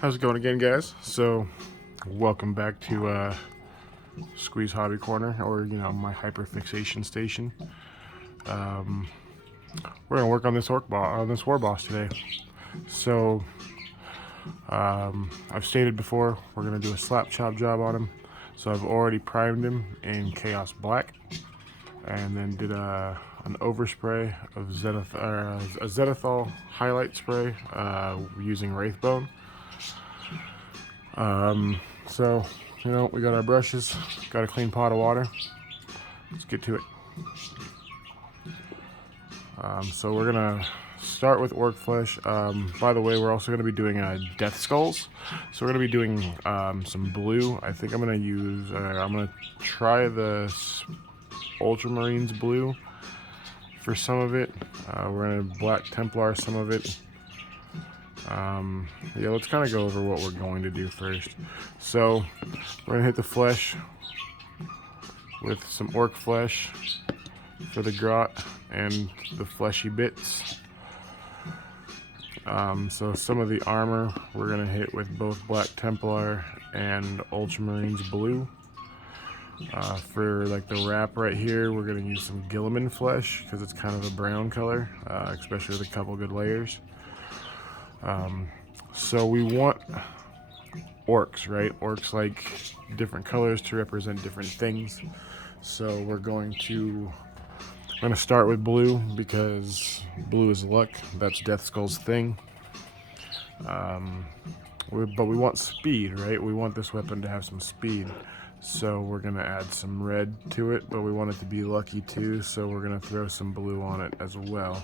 How's it going again, guys? So, welcome back to Squeeze Hobby Corner, or my hyperfixation station. We're gonna work on this war boss today. So, I've stated before we're gonna do a slap chop job on him. So I've already primed him in Chaos Black, and then did an overspray of a Zenithal highlight spray using Wraithbone. So, we got our brushes, got a clean pot of water. Let's get to it. So we're gonna start with orc flesh. By the way, we're also gonna be doing death skulls. So we're gonna be doing some blue. I think I'm gonna try the Ultramarines blue for some of it. We're gonna Black Templar some of it. Yeah, let's kind of go over what we're going to do first. So we're gonna hit the flesh with some orc flesh for the grot and the fleshy bits. So some of the armor we're gonna hit with both Black Templar and Ultramarines blue. For like the wrap right here, we're gonna use some Gilliman flesh because it's kind of a brown color, especially with a couple good layers. So we want orcs, right? Orcs like different colors to represent different things. So we're going to start with blue because blue is luck. That's Death Skull's thing. But we want speed, right? We want this weapon to have some speed. So we're gonna add some red to it, but we want it to be lucky too. So we're gonna throw some blue on it as well.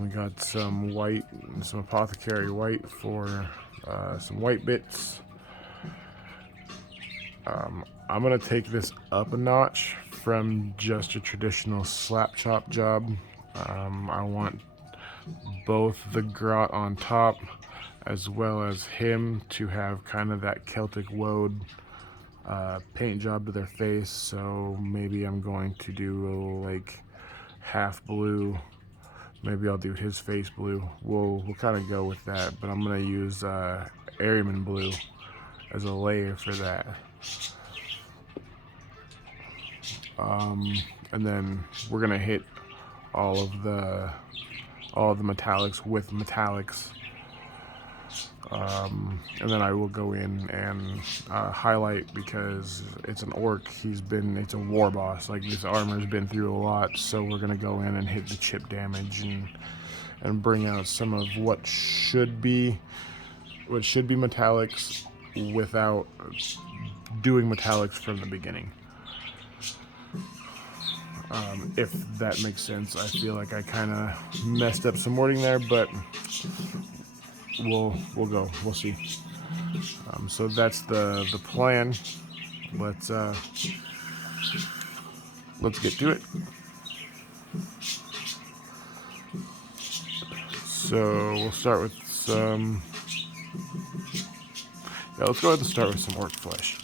We got some white, some apothecary white for some white bits. I'm gonna take this up a notch from just a traditional slap chop job. I want both the grot on top as well as him to have kind of that Celtic woad paint job to their face. So maybe I'm going to do like half blue. Maybe I'll do his face blue. We'll kind of go with that, but I'm gonna use Airman blue as a layer for that. And then we're gonna hit all of the metallics with metallics. And then I will go in and highlight because it's an orc. It's a war boss. Like, this armor's been through a lot, so we're gonna go in and hit the chip damage and bring out some of what should be metallics without doing metallics from the beginning. If that makes sense. I feel like I kind of messed up some wording there, but we'll go. We'll see. So that's the plan. Let's get to it. So we'll start with some. Yeah, let's go ahead and start with some orc flesh.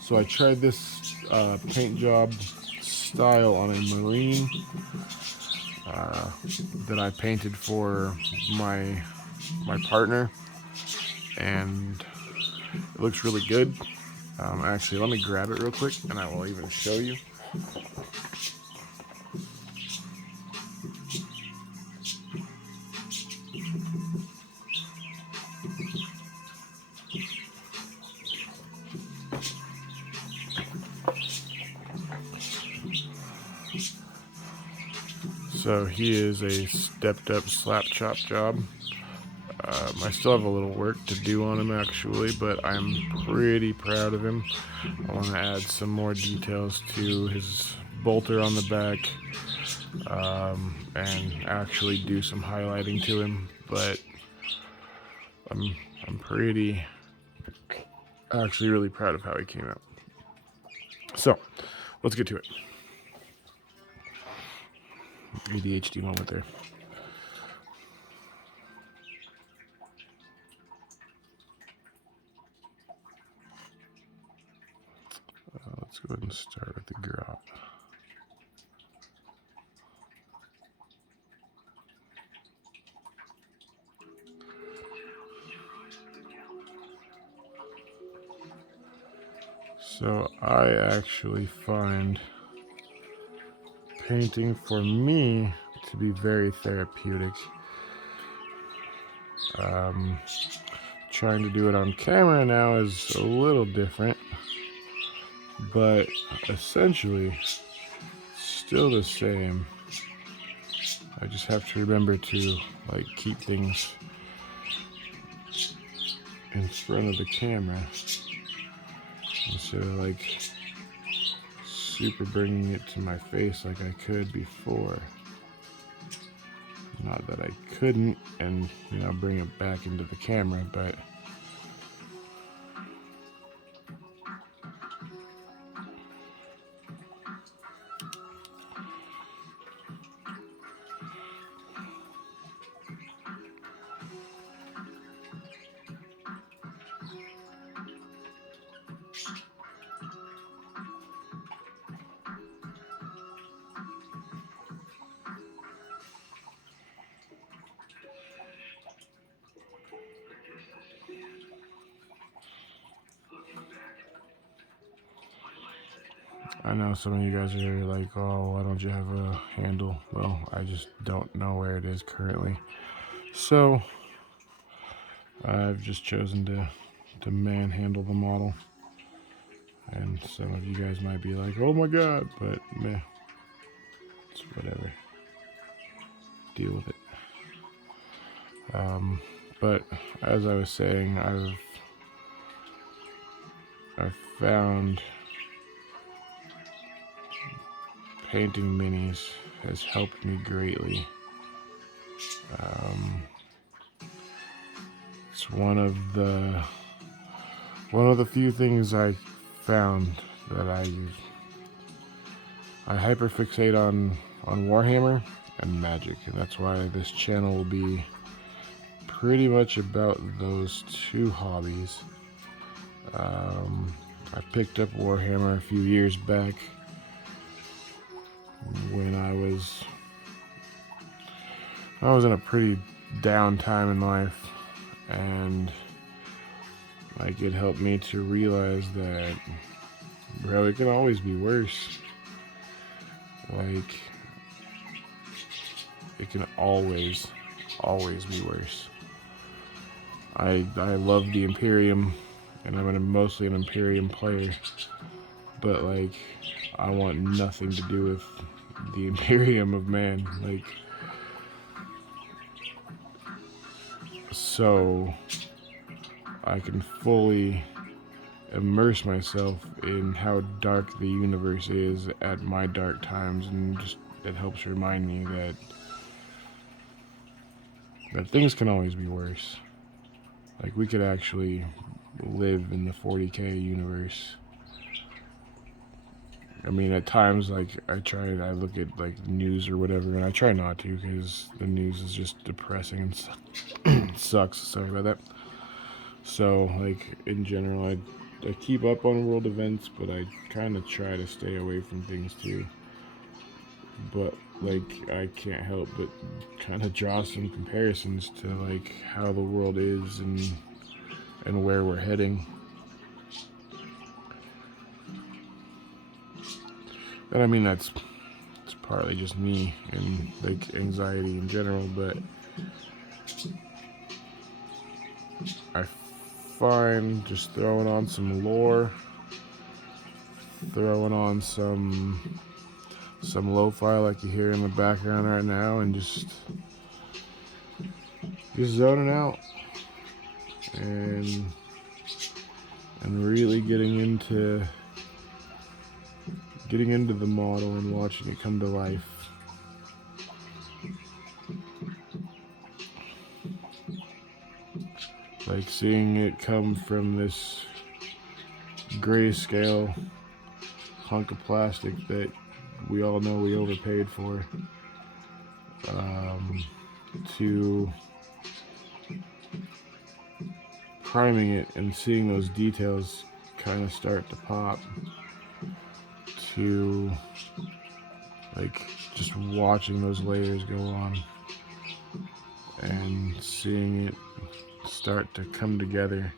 So I tried this paint job style on a Marine that I painted for my partner, and it looks really good. Actually, let me grab it real quick, and I will even show you. So he is a stepped up slap chop job. I still have a little work to do on him actually, but I'm pretty proud of him. I want to add some more details to his bolter on the back, and actually do some highlighting to him, but I'm actually really proud of how he came out. So let's get to it. ADHD moment there. Let's go ahead and start with the grot. So I actually find painting for me to be very therapeutic. Trying to do it on camera now is a little different, but essentially still the same. I just have to remember to like keep things in front of the camera instead of like super bringing it to my face like I could before. Not that I couldn't, and bring it back into the camera, but I know some of you guys are like, oh, why don't you have a handle? Well, I just don't know where it is currently. So I've just chosen to manhandle the model. And some of you guys might be like, oh my god, but meh, it's whatever. Deal with it. But as I was saying, I've found painting minis has helped me greatly. It's one of the few things I found that I hyperfixate on Warhammer and Magic, and that's why this channel will be pretty much about those two hobbies. I picked up Warhammer a few years back when I was in a pretty down time in life, and like it helped me to realize that, bro, it can always be worse. Like it can always be worse. I love the Imperium, and I'm mostly an Imperium player, but like I want nothing to do with the Imperium of man. Like, so I can fully immerse myself in how dark the universe is at my dark times, and just it helps remind me that things can always be worse. Like we could actually live in the 40K universe. I mean, at times, like I look at like the news or whatever, and I try not to because the news is just depressing and sucks. Sorry about that. So, like in general, I keep up on world events, but I kind of try to stay away from things too. But like I can't help but kind of draw some comparisons to like how the world is and where we're heading. And I mean it's partly just me and like anxiety in general, but I find just throwing on some lore, throwing on some lo-fi like you hear in the background right now, and just zoning out and really getting into the model and watching it come to life. Like seeing it come from this grayscale hunk of plastic that we all know we overpaid for, to priming it and seeing those details kind of start to pop. to like just watching those layers go on and seeing it start to come together.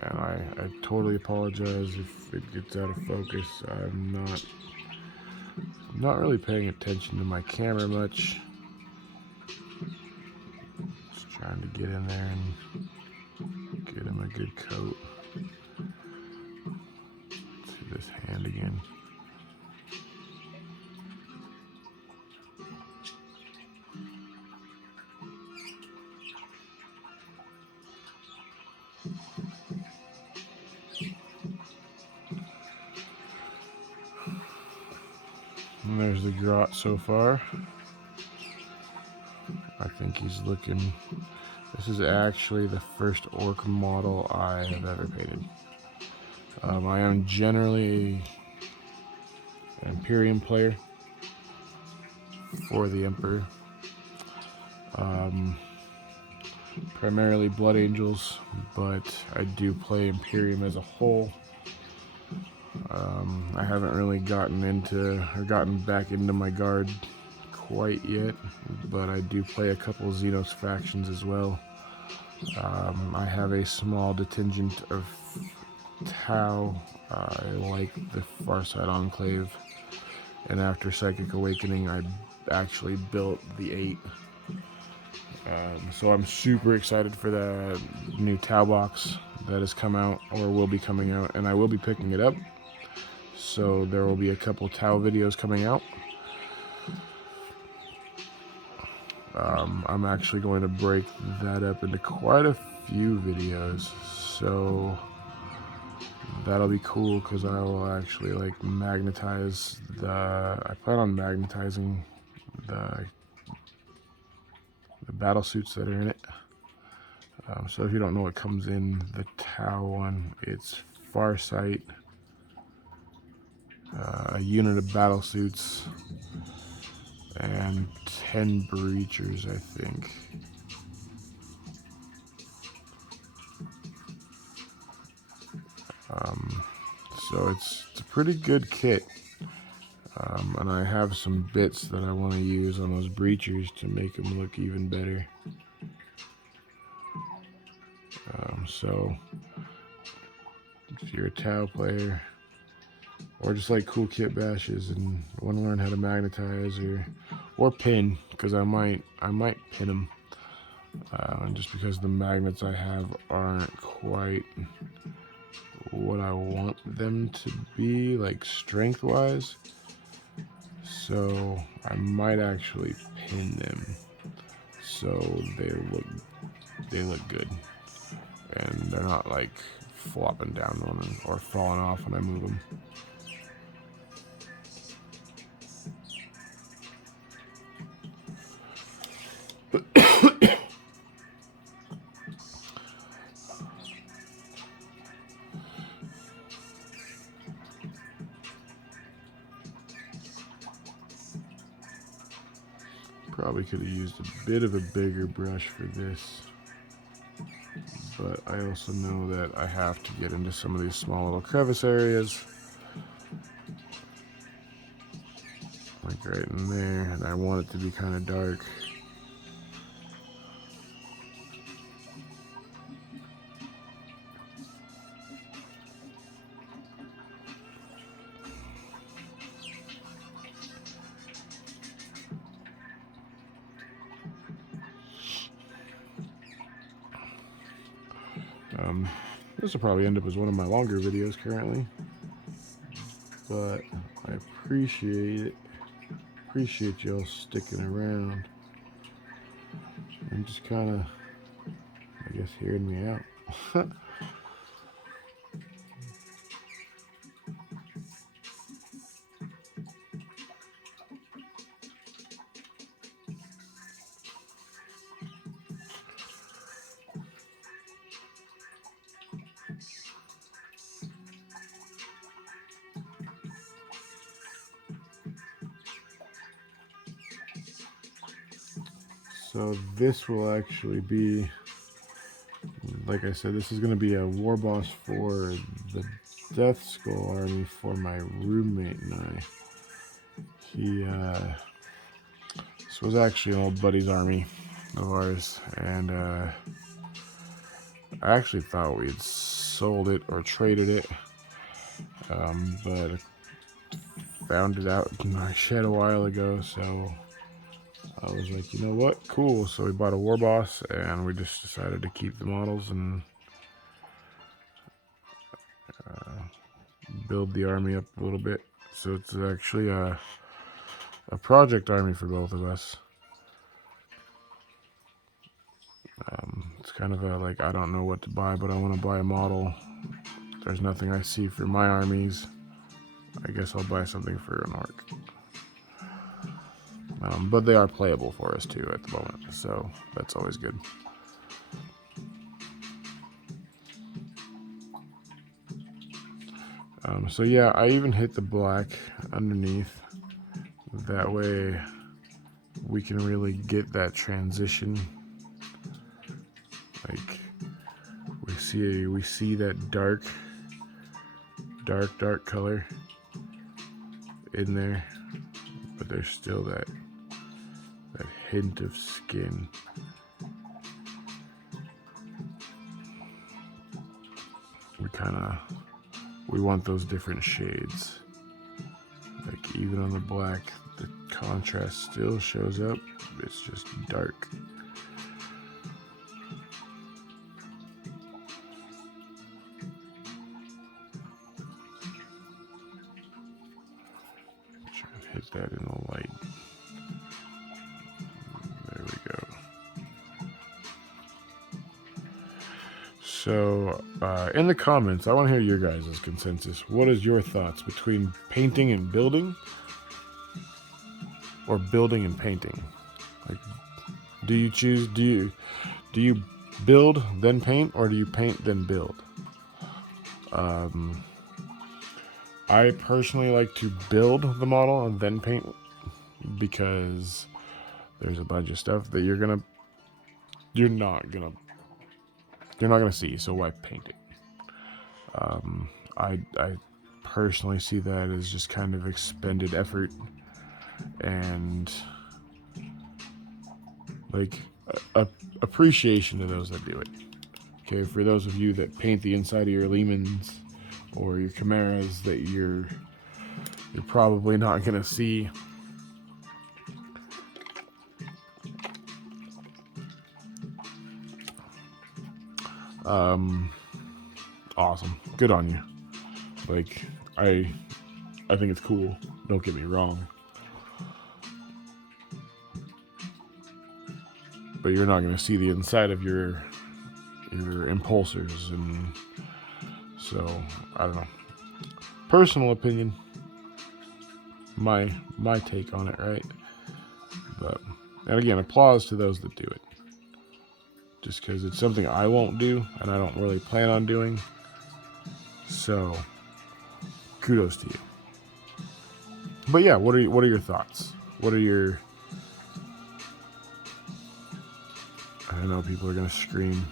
And I totally apologize if it gets out of focus. I'm not really paying attention to my camera much. Just trying to get in there and get him a good coat. See this hand again. And there's the grot so far. I think he's looking. This is actually the first orc model I have ever painted. I am generally an Imperium player for the Emperor. Primarily Blood Angels, but I do play Imperium as a whole. I haven't really gotten back into my guard quite yet, but I do play a couple Xenos factions as well. I have a small contingent of Tau. I like the Farside Enclave, and after Psychic Awakening I actually built the 8. So I'm super excited for the new Tau box that has come out, or will be coming out, and I will be picking it up. So there will be a couple Tau videos coming out. I'm actually going to break that up into quite a few videos, so that'll be cool because I will actually like magnetize I plan on magnetizing the battle suits that are in it. So if you don't know what comes in the Tau one, it's Farsight, a unit of battle suits, and 10 breachers, I think. So it's a pretty good kit. And I have some bits that I want to use on those breachers to make them look even better. So if you're a Tau player, or just like cool kit bashes and want to learn how to magnetize or pin, because I might pin them, just because the magnets I have aren't quite what I want them to be, like strength wise. So I might actually pin them so they look good and they're not like flopping down or falling off when I move them. Probably could have used a bit of a bigger brush for this, but I also know that I have to get into some of these small little crevice areas, like right in there, and I want it to be kind of dark. This will probably end up as one of my longer videos currently, but I appreciate y'all sticking around and just kind of, I guess, hearing me out. So this will actually be, like I said, this is going to be a warboss for the Death Skull army for my roommate and I. This was actually an old buddy's army of ours, and I actually thought we had sold it or traded it, but found it out in my shed a while ago, so I was like, you know what, cool. So we bought a warboss, and we just decided to keep the models and build the army up a little bit. So it's actually a project army for both of us. It's kind of a, like, I don't know what to buy, but I want to buy a model. There's nothing I see for my armies. I guess I'll buy something for an orc. But they are playable for us too at the moment, so that's always good. So yeah, I even hit the black underneath. That way we can really get that transition. Like we see that dark color in there, but there's still that hint of skin. We want those different shades. Like even on the black, the contrast still shows up. It's just dark. Try and hit that in the light. There we go. So, in the comments, I want to hear your guys' consensus. What is your thoughts between painting and building, or building and painting? Like, do you choose? Do you build then paint, or do you paint then build? I personally like to build the model and then paint, because there's a bunch of stuff that you're not gonna see, so why paint it? I personally see that as just kind of expended effort and like appreciation to those that do it. Okay, for those of you that paint the inside of your Lehmans or your Chimeras that you're probably not gonna see. Awesome, good on you. Like, I think it's cool, don't get me wrong, but you're not going to see the inside of your impulsors, and so I don't know. Personal opinion, my take on it, right? But, and again, applause to those that do it. Just because it's something I won't do, and I don't really plan on doing. So, kudos to you. But yeah, what are your thoughts? What are your... I know people are gonna scream,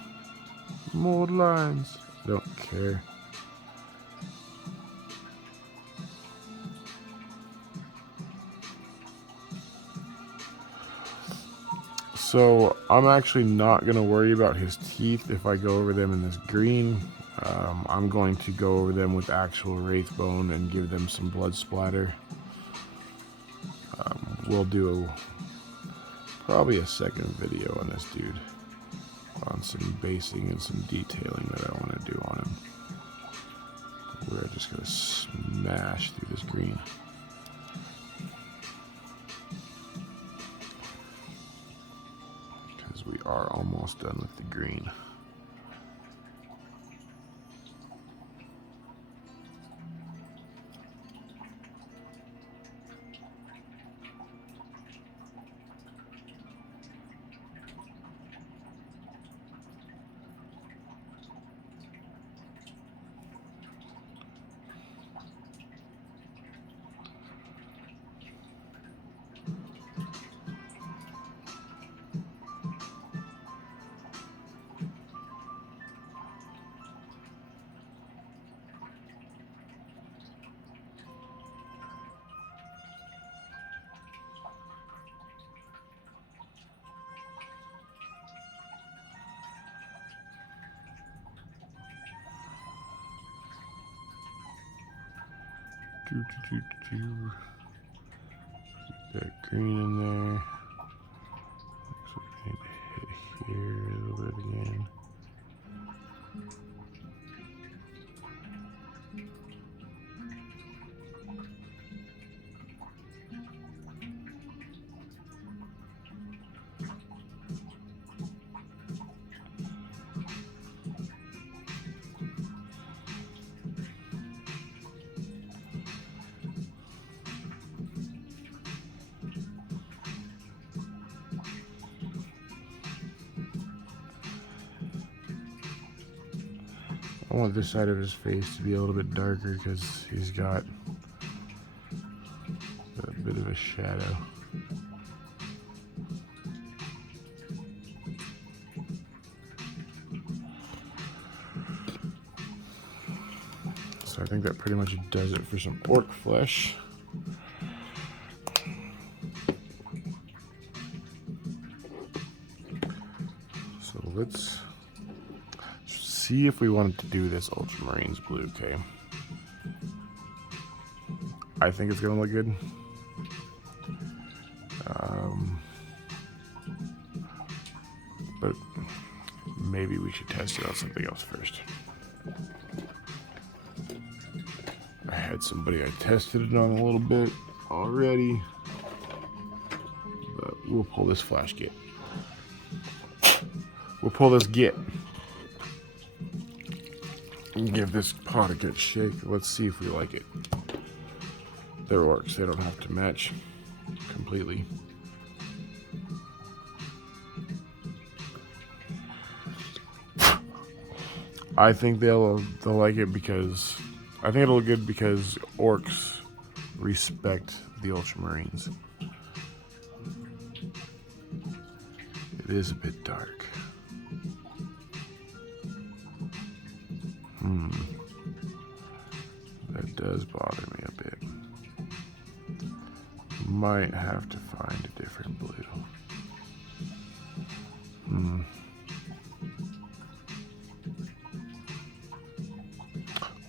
"Mold lines." I don't care. So I'm actually not gonna worry about his teeth if I go over them in this green. I'm going to go over them with actual wraith bone and give them some blood splatter. We'll do probably a second video on this dude, on some basing and some detailing that I want to do on him. We're just going to smash through this green. Because we are almost done with the green. That green in there. So we need to hit here a little bit again. I want this side of his face to be a little bit darker because he's got a bit of a shadow. So I think that pretty much does it for some orc flesh. So let's see if we wanted to do this Ultramarines blue, okay? I think it's gonna look good. But maybe we should test it on something else first. I had somebody I tested it on a little bit already, but we'll pull this flash git. We'll pull this git. And give this pot a good shake. Let's see if we like it. They're orcs, they don't have to match completely. I think they'll like it because I think it'll look good because orcs respect the Ultramarines. It is a bit dark. That does bother me a bit. Might have to find a different blue.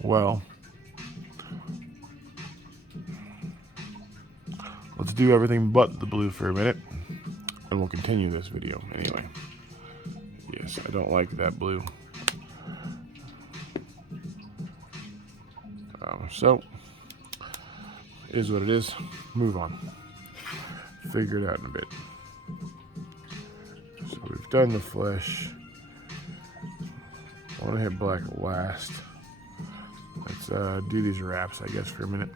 Well, let's do everything but the blue for a minute, and we'll continue this video anyway. Yes, I don't like that blue. So, is what it is. Move on. Figure it out in a bit. So we've done the flesh. I want to hit black last. Let's do these wraps, I guess, for a minute.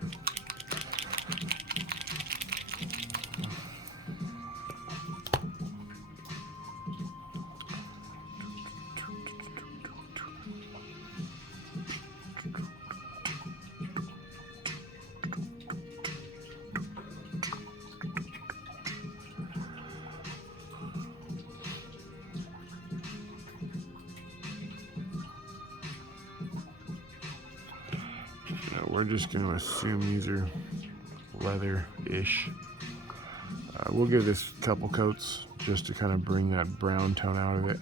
We're just going to assume these are leather-ish. We'll give this a couple coats just to kind of bring that brown tone out of it.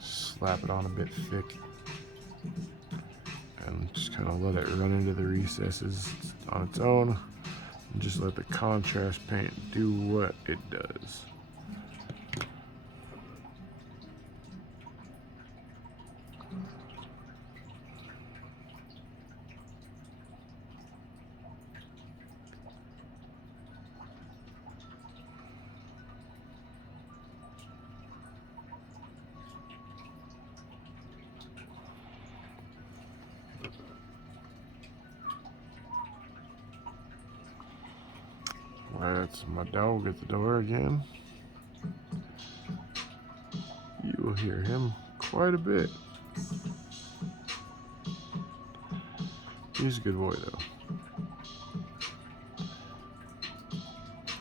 Slap it on a bit thick and just kind of let it run into the recesses on its own and just let the contrast paint do what it does. That's my dog at the door again. You will hear him quite a bit. He's a good boy, though.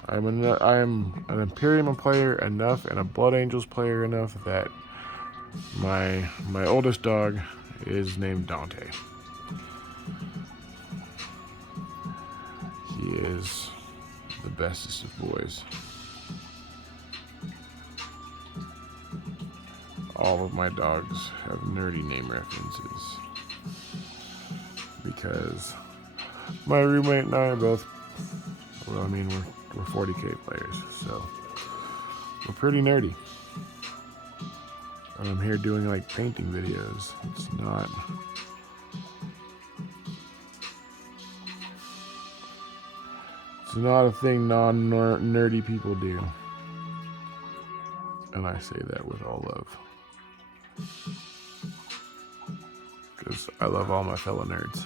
I am an Imperium player enough and a Blood Angels player enough that my oldest dog is named Dante. He is the bestest of boys. all of my dogs have nerdy name references. Because my roommate and I are both, well, I mean, we're 40K players, so we're pretty nerdy. And I'm here doing like painting videos. It's not a thing non-nerdy people do. And I say that with all love. Because I love all my fellow nerds.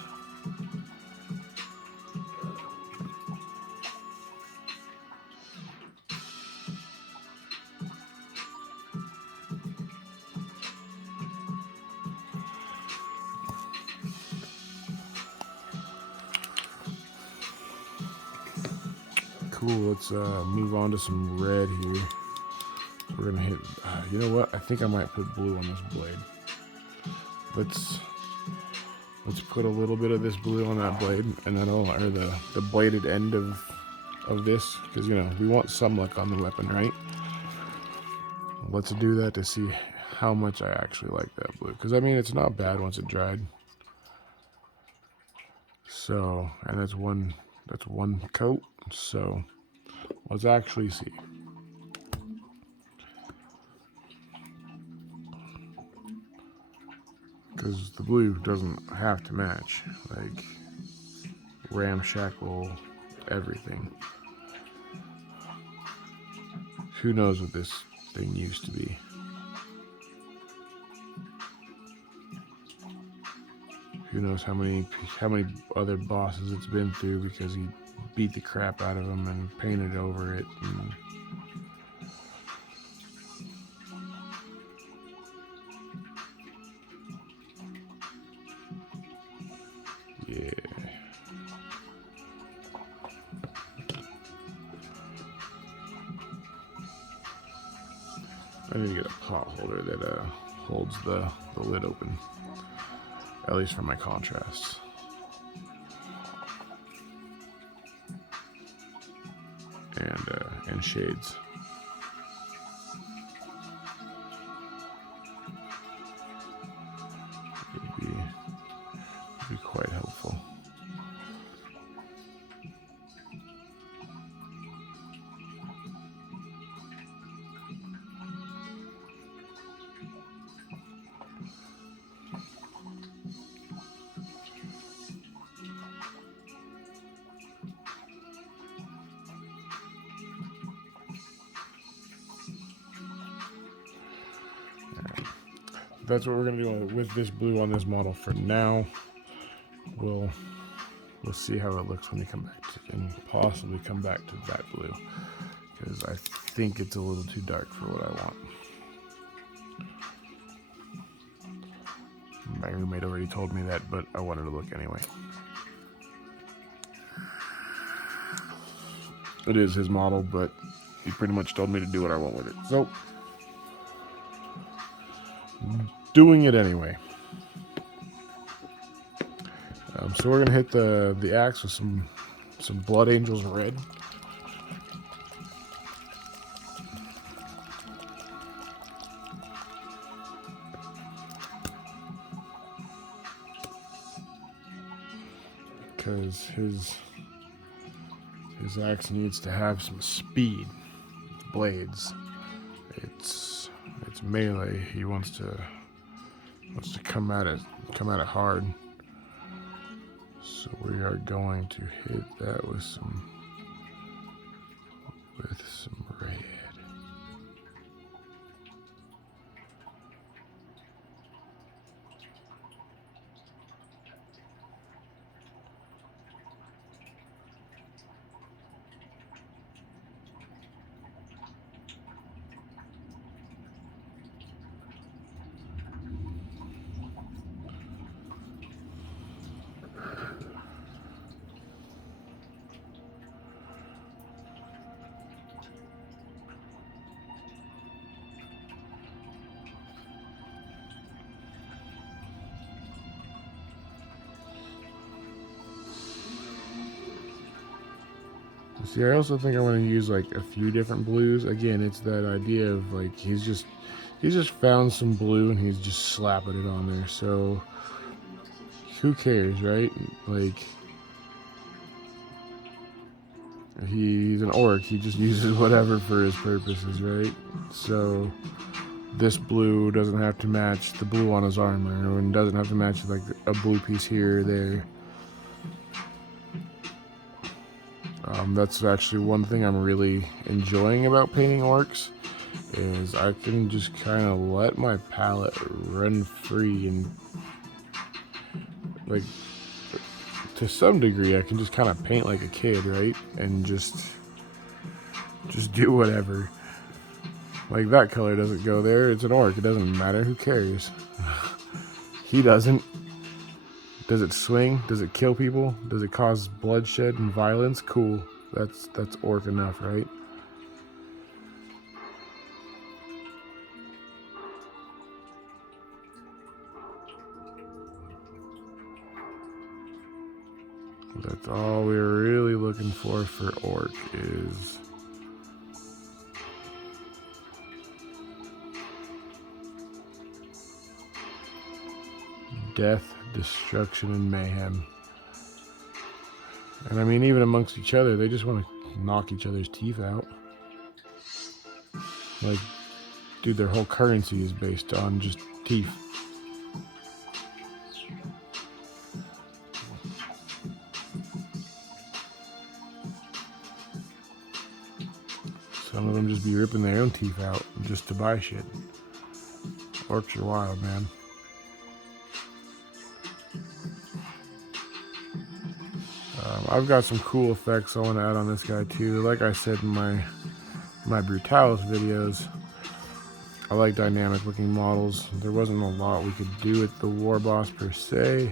Cool, let's move on to some red here. We're gonna hit, you know what? I think I might put blue on this blade. Let's put a little bit of this blue on that blade, and then or the bladed end of this, because you know we want some luck on the weapon, right? Let's do that to see how much I actually like that blue, because I mean it's not bad once it dried. So, and that's one coat. So let's actually see. Because the blue doesn't have to match, like ramshackle everything. Who knows what this thing used to be? Who knows how many other bosses it's been through because he beat the crap out of them and painted over it. And yeah. I need to get a pot holder that holds the lid open, at least for my contrasts. And shades. Would be quite helpful. That's what we're gonna do with this blue on this model for now. We'll see how it looks when we come back and possibly come back to that blue, because I think it's a little too dark for what I want. My roommate already told me that, but I wanted to look anyway. It is his model, but he pretty much told me to do what I want with it. So, doing it anyway. So we're gonna hit the axe with some Blood Angels red. Because his axe needs to have some speed. Blades. It's melee. He wants to come at it hard. So we are going to hit that with some red. See, I also think I want to use like a few different blues. Again, it's that idea of like he's He just found some blue and he's just slapping it on there. So who cares, right? Like, he's an orc. He just uses whatever for his purposes, right? So this blue doesn't have to match the blue on his armor, and doesn't have to match like a blue piece here or there. That's actually one thing I'm really enjoying about painting orcs, is I can just kind of let my palette run free, and like, to some degree I can just kind of paint like a kid, right? And just do whatever. Like, that color doesn't go there. It's an orc. It doesn't matter. Who cares? He doesn't. Does it swing? Does it kill people? Does it cause bloodshed and violence? Cool. That's orc enough, right? That's all we're really looking for orc is death, destruction, and mayhem. And I mean, even amongst each other, they just want to knock each other's teeth out. Like, dude, their whole currency is based on just teeth. Some of them just be ripping their own teeth out just to buy shit. Orcs are wild, man. I've got some cool effects I want to add on this guy too. Like I said in my Brutalis videos, I like dynamic looking models. There wasn't a lot we could do with the warboss per se.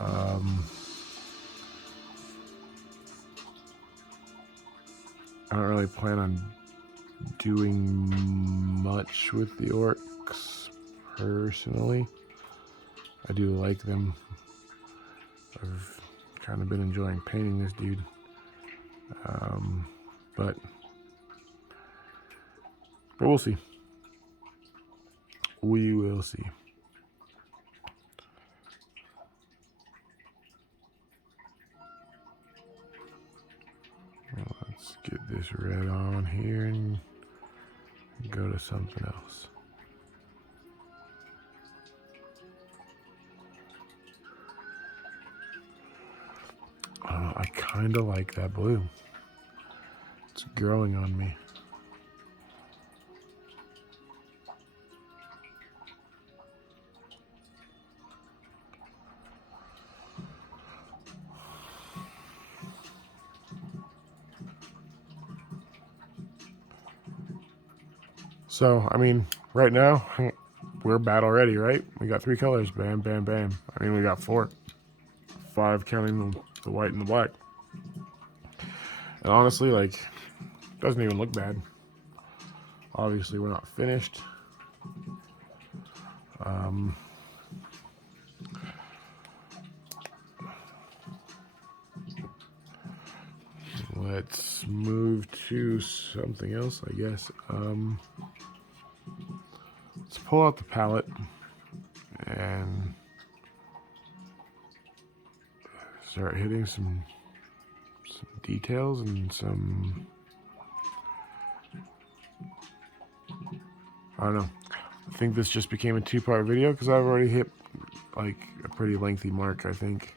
I don't really plan on doing much with the orcs personally. I do like them. I've kind of been enjoying painting this dude. But we'll see. We will see. Well, let's get this red on here and go to something else. I kind of like that blue. It's growing on me. So, I mean, right now, we're battle ready, right? We got 3 colors. Bam, bam, bam. I mean, we got 4. 5 counting the white and the black. And honestly, like, doesn't even look bad. Obviously, we're not finished. Let's move to something else, I guess. Let's pull out the palette and start hitting some details and some, I don't know. I think this just became a 2-part video because I've already hit like a pretty lengthy mark, I think.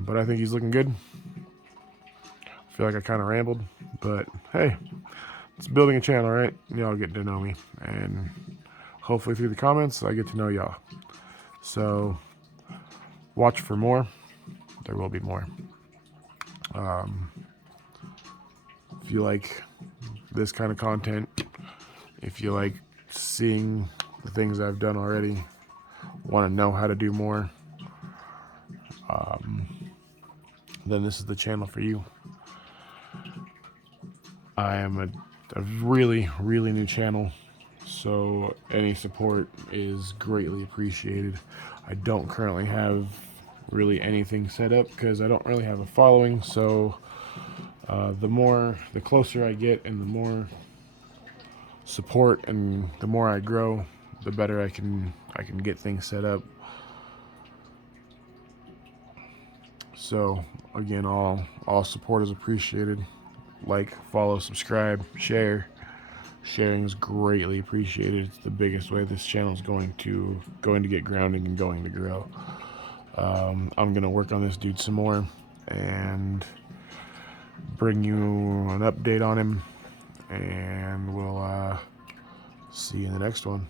But I think he's looking good. I feel like I kind of rambled, but hey, it's building a channel, right? Y'all getting to know me, and hopefully through the comments I get to know y'all. So watch for more. There will be more. If you like this kind of content, if you like seeing the things I've done already, want to know how to do more, then this is the channel for you. I am a really, really new channel, so any support is greatly appreciated. I don't currently have really anything set up because I don't really have a following, so the closer I get and the more support, and the more I grow, the better I can get things set up. So again, all support is appreciated. Like, follow, subscribe, share. Sharing is greatly appreciated. It's the biggest way this channel is going to get grounding and going to grow. I'm gonna work on this dude some more and bring you an update on him, and we'll see you in the next one.